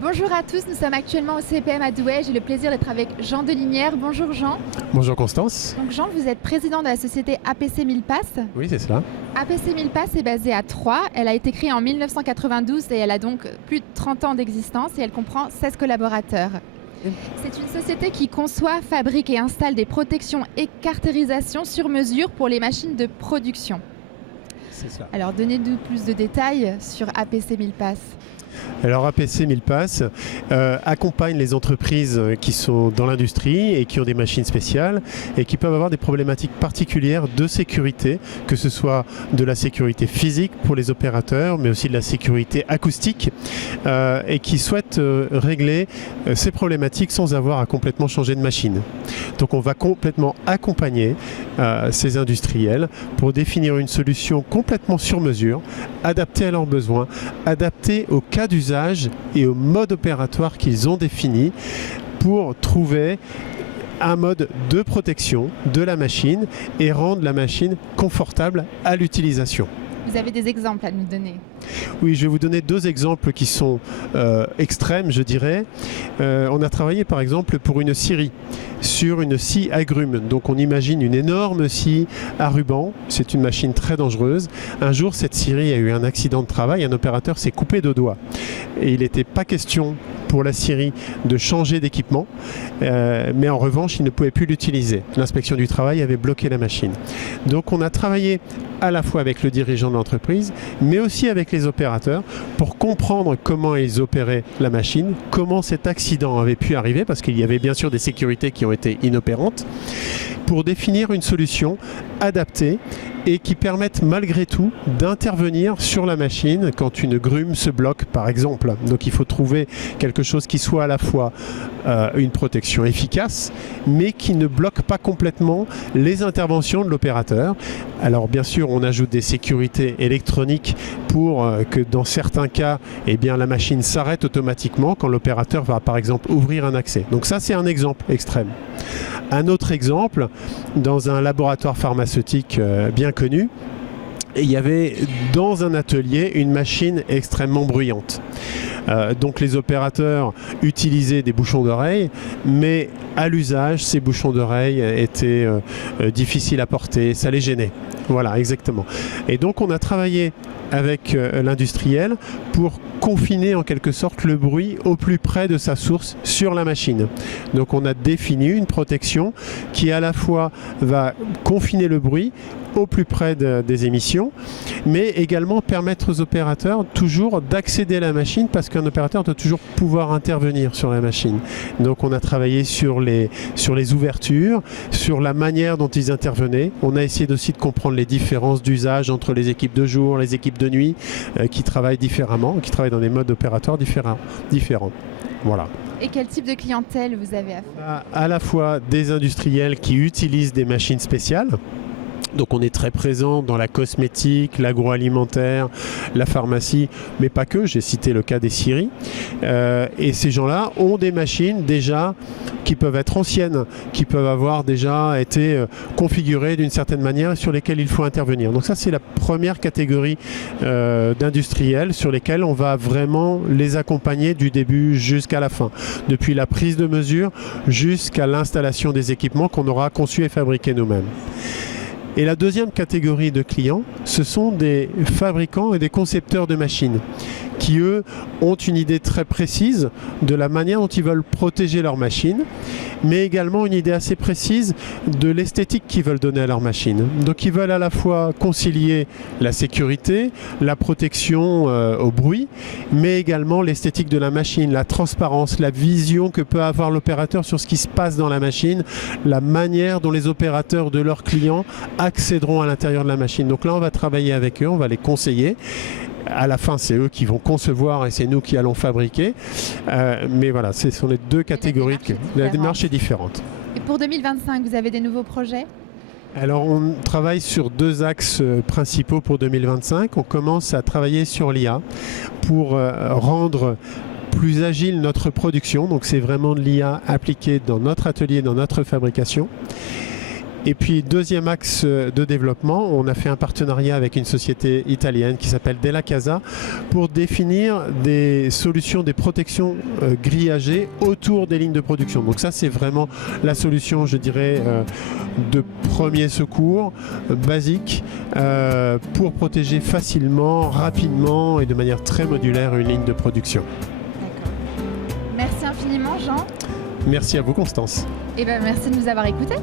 Bonjour à tous, nous sommes actuellement au CPM à Douai. J'ai le plaisir d'être avec Jean Delimière. Bonjour Jean. Bonjour Constance. Donc Jean, vous êtes président de la société APC Millepass. Oui, c'est cela. APC Millepass est basée à Troyes. Elle a été créée en 1992 et elle a donc plus de 30 ans d'existence et elle comprend 16 collaborateurs. C'est une société qui conçoit, fabrique et installe des protections et caractérisations sur mesure pour les machines de production. C'est ça. Alors donnez-nous plus de détails sur APC Millepass. Alors APC Millepass accompagne les entreprises qui sont dans l'industrie et qui ont des machines spéciales et qui peuvent avoir des problématiques particulières de sécurité, que ce soit de la sécurité physique pour les opérateurs, mais aussi de la sécurité acoustique et qui souhaitent régler ces problématiques sans avoir à complètement changer de machine. Donc on va complètement accompagner ces industriels pour définir une solution complètement sur mesure, adaptée à leurs besoins, adaptée au cas d'usage et au mode opératoire qu'ils ont défini pour trouver un mode de protection de la machine et rendre la machine confortable à l'utilisation. Vous avez des exemples à nous donner? Oui, je vais vous donner deux exemples qui sont extrêmes, je dirais. On a travaillé par exemple pour une scierie sur une scie agrumes. Donc on imagine une énorme scie à ruban. C'est une machine très dangereuse. Un jour, cette scierie a eu un accident de travail. Un opérateur s'est coupé de doigts. Et il n'était pas question pour la scierie de changer d'équipement. Mais en revanche, il ne pouvait plus l'utiliser. L'inspection du travail avait bloqué la machine. Donc on a travaillé à la fois avec le dirigeant de l'entreprise, mais aussi avec les opérateurs pour comprendre comment ils opéraient la machine, comment cet accident avait pu arriver, parce qu'il y avait bien sûr des sécurités qui ont été inopérantes, pour définir une solution adaptée et qui permette malgré tout d'intervenir sur la machine quand une grume se bloque par exemple. Donc il faut trouver quelque chose qui soit à la fois une protection efficace mais qui ne bloque pas complètement les interventions de l'opérateur. Alors bien sûr on ajoute des sécurités électroniques pour que dans certains cas eh bien, la machine s'arrête automatiquement quand l'opérateur va par exemple ouvrir un accès. Donc ça c'est un exemple extrême. Un autre exemple, dans un laboratoire pharmaceutique bien connu, il y avait dans un atelier une machine extrêmement bruyante. Donc les opérateurs utilisaient des bouchons d'oreille, mais à l'usage, ces bouchons d'oreille étaient difficiles à porter, ça les gênait. Voilà, exactement. Et donc on a travaillé avec l'industriel pour confiner en quelque sorte le bruit au plus près de sa source sur la machine. Donc on a défini une protection qui à la fois va confiner le bruit au plus près des émissions, mais également permettre aux opérateurs toujours d'accéder à la machine parce qu'un opérateur doit toujours pouvoir intervenir sur la machine. Donc on a travaillé sur les ouvertures, sur la manière dont ils intervenaient. On a essayé aussi de comprendre les différences d'usage entre les équipes de jour, les équipes de nuit qui travaillent différemment, qui travaillent dans des modes opératoires différents. Voilà. Et quel type de clientèle vous avez à faire? On a à la fois des industriels qui utilisent des machines spéciales. Donc on est très présent dans la cosmétique, l'agroalimentaire, la pharmacie, mais pas que, j'ai cité le cas des scieries. Et ces gens-là ont des machines déjà qui peuvent être anciennes, qui peuvent avoir déjà été configurées d'une certaine manière et sur lesquelles il faut intervenir. Donc ça c'est la première catégorie d'industriels sur lesquels on va vraiment les accompagner du début jusqu'à la fin. Depuis la prise de mesure jusqu'à l'installation des équipements qu'on aura conçus et fabriqués nous-mêmes. Et la deuxième catégorie de clients, ce sont des fabricants et des concepteurs de machines qui, eux, ont une idée très précise de la manière dont ils veulent protéger leur machine, mais également une idée assez précise de l'esthétique qu'ils veulent donner à leur machine. Donc ils veulent à la fois concilier la sécurité, la protection au bruit, mais également l'esthétique de la machine, la transparence, la vision que peut avoir l'opérateur sur ce qui se passe dans la machine, la manière dont les opérateurs de leurs clients accéderont à l'intérieur de la machine. Donc là, on va travailler avec eux, on va les conseiller. À la fin, c'est eux qui vont concevoir et c'est nous qui allons fabriquer. Mais voilà, ce sont les deux catégories. La démarche est différente. Et pour 2025, vous avez des nouveaux projets ? Alors, on travaille sur deux axes principaux pour 2025. On commence à travailler sur l'IA pour rendre plus agile notre production. Donc, c'est vraiment de l'IA appliquée dans notre atelier, dans notre fabrication. Et puis, deuxième axe de développement, on a fait un partenariat avec une société italienne qui s'appelle Della Casa pour définir des solutions, des protections grillagées autour des lignes de production. Donc ça, c'est vraiment la solution, je dirais, de premier secours, basique, pour protéger facilement, rapidement et de manière très modulaire une ligne de production. Merci infiniment, Jean. Merci à vous, Constance. Et merci de nous avoir écoutés.